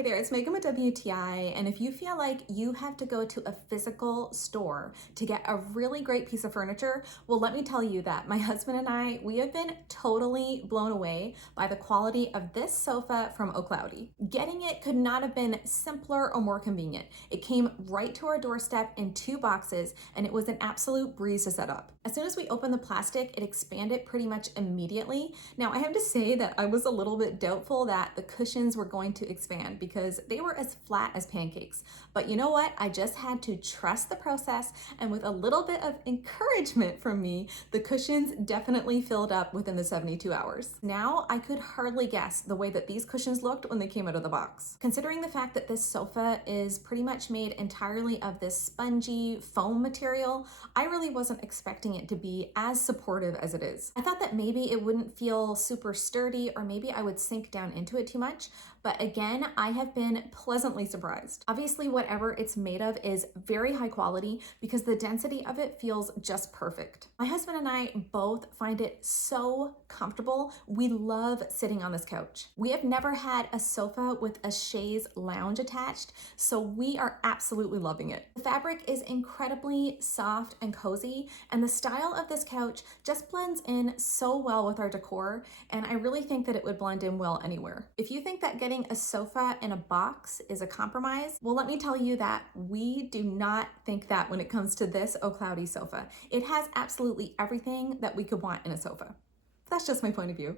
Hey there, it's Megan with WTI, and if you feel like you have to go to a physical store to get a really great piece of furniture, well, let me tell you that my husband and I, we have been totally blown away by the quality of this sofa from O'Cloudy. Getting it could not have been simpler or more convenient. It came right to our doorstep in 2 boxes, and it was an absolute breeze to set up. As soon as we opened the plastic, it expanded pretty much immediately. Now, I have to say that I was a little bit doubtful that the cushions were going to expand because they were as flat as pancakes. But you know what? I just had to trust the process, and with a little bit of encouragement from me, the cushions definitely filled up within the 72 hours. Now, I could hardly guess the way that these cushions looked when they came out of the box. Considering the fact that this sofa is pretty much made entirely of this spongy foam material, I really wasn't expecting it to be as supportive as it is. I thought that maybe it wouldn't feel super sturdy, or maybe I would sink down into it too much, but again, I have been pleasantly surprised. Obviously, whatever it's made of is very high quality because the density of it feels just perfect. My husband and I both find it so comfortable. We love sitting on this couch. We have never had a sofa with a chaise lounge attached, so we are absolutely loving it. The fabric is incredibly soft and cozy, and the style of this couch just blends in so well with our decor, and I really think that it would blend in well anywhere. If you think that getting a sofa in a box is a compromise, well, let me tell you that we do not think that when it comes to this O'Cloudy sofa. It has absolutely everything that we could want in a sofa. That's just my point of view.